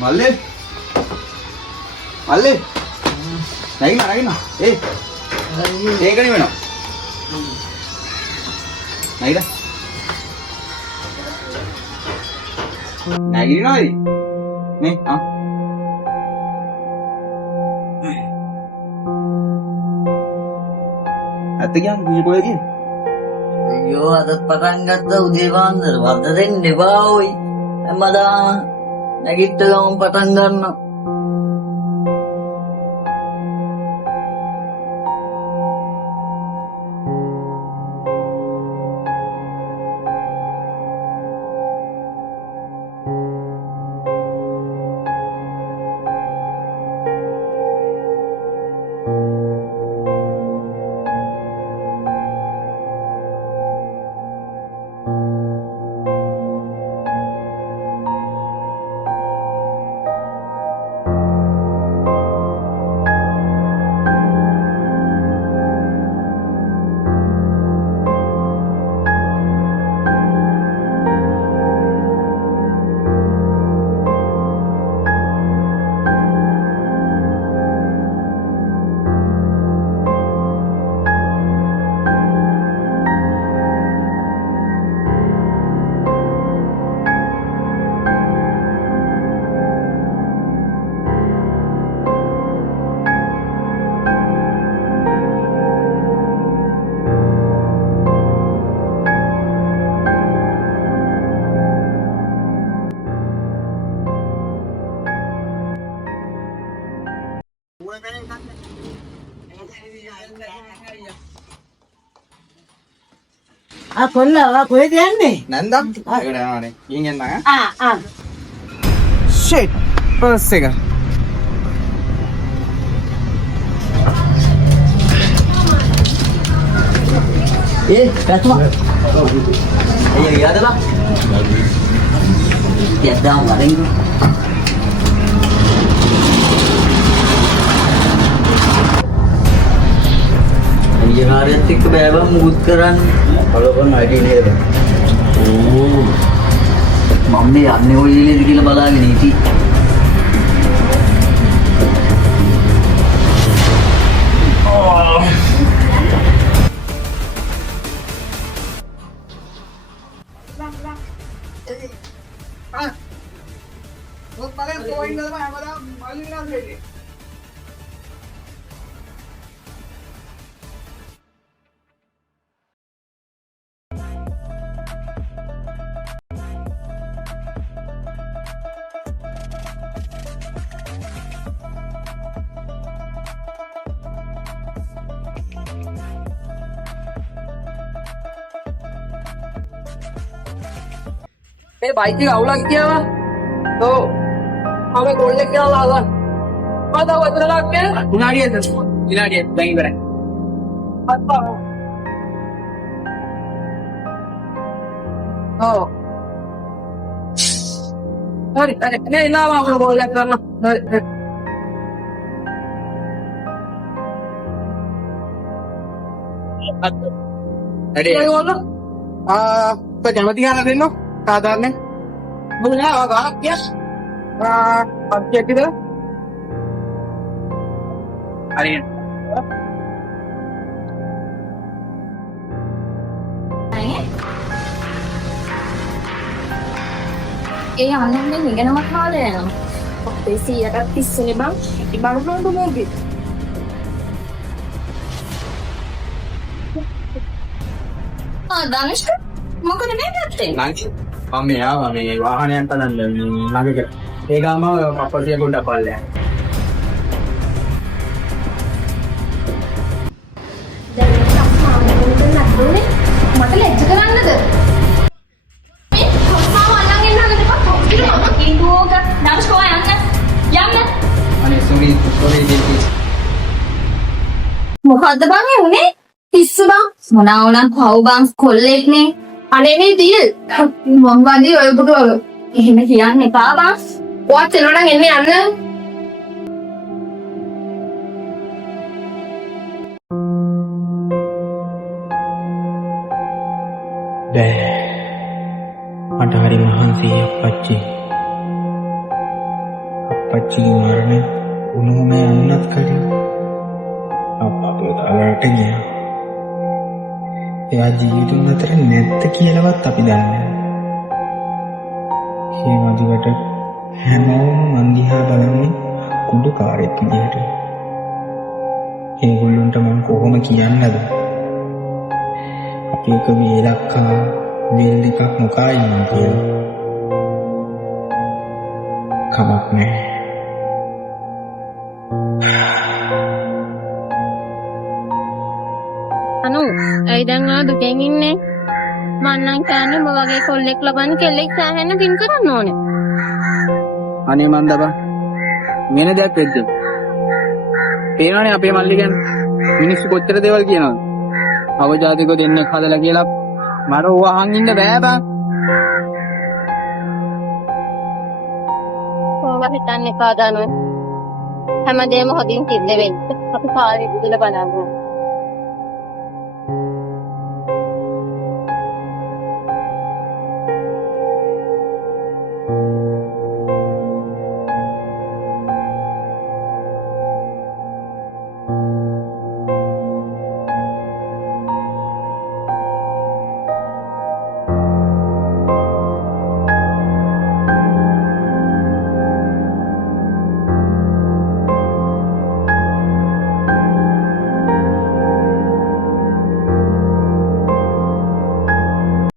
Mali. Mali. Naik na. Eh. Teka ni mana? Naik dah. Naik ni lagi. Nih, ah. Ate yang punya boy lagi. අයියෝ අද පටන් ගත්ත උදේ පාන්දර වද දෙන්න එපා ඔයි හැමදාම නැගිට ගමන් පටන් ගන්නවා කොහෙද යන්නේ? Nandam. Ayo dah mana? Ingin tak? ආ Shit. Purse එක. පැතුමා අයියෝ ගියාද බං යද්දාම වරින් අයියාරයත් එක්ක බෑ බං මුත් කරන්න බලපන් ID නේද? ඕ මම මේ යන්නේ ඔය ඉලෙද කියලා බලාගෙන හිටි මේ බයික් එක අවුලක් කියනවා. ඔව්. මම ගෝල් එක කියලා ලාගන්න. මම තව වතුර ලාක්කේ. විනාඩියක් දැන් ඉවරයි. අත්පා. ඔව්. හරි නේ නාම මම ගෝල් එක කරන්න. හරි. Ready? කැමති ගන්න දෙන්නෝ. සාධාරණේ. මොකද නෑ ගානක් කිය. පන්තියක් විතර. Hari ඒ අන්නන්නේ නිගනම කාලය යනවා. අපේ 100කට 30නේ බං. ඉති බලන්න මොකද? ධනුෂ්ක මොකද මේ පැත්තේ? nanti mami ya mami wahanyan tanan lagi ඒ ගාම අපසිය ගොඩ පල්ලෑ දැන් සම්මා මොකද නැද්දුනේ? මට ලැජ්ජ කරන්නද? මේ සම්මා අල්ලන් එන්න හදන්න එපා. කොහොමද මම කිව්වෝක ධනුෂ්ක ඔය යන්න. අනේ sorry දෙකේ මොකද්ද බං උනේ? පිස්සු බං. මොනවා වුණත් පව් බං කොල්ලෙක්නේ. අනේ මේ දිල් මම වදී ඔය පුතු වල. එහෙම කියන්න එපා බං. ඔයත් එනවා නම් එන්න යන්න. බෑ. මට හරි මහන්සියි අප්පච්චි. අප්පච්චිගේ මරණය උණුම යන්නත් කලින් අප්පා පුතාලට ගියා. එයා ජීවිතුන් අතර නැත්ත කියලාවත් අපි දන්නේ නැහැ. ඒ වදිවට හැමෝම මන් දිහා බලන්නේ කුඩුකාරයෙක් විදියට. ඒගොල්ලන්ට මම කොහොම කියන්නද? අපි එක වේලක්කා වේල් එකක් මොකා ඉන්නේ කියලා. කමක් නැහැ. අනු ඇයි දැන් ආ දුකෙන් ඉන්නේ? මං නම් කියන්නේ ඔබ වගේ කොල්ලෙක් ලබන්න කෙල්ලෙක් සෑහෙන්න පින් කරන්න ඕනේ. අනේ මන්දබා මෙන්න දෙයක් වෙද්ද පේනවනේ අපේ මල්ලි ගැන මිනිස්සු කොච්චර දේවල් කියනවද අවජාතිකෝ දෙන්නෙක් හදලා කියලා මට ඕව අහන් ඉන්න බෑ බං ඕවා හිතන්න එපා දනෝ හැමදේම හොදින් සිද්ධ වෙන්න අපි කාලේ බුදුල බලන්න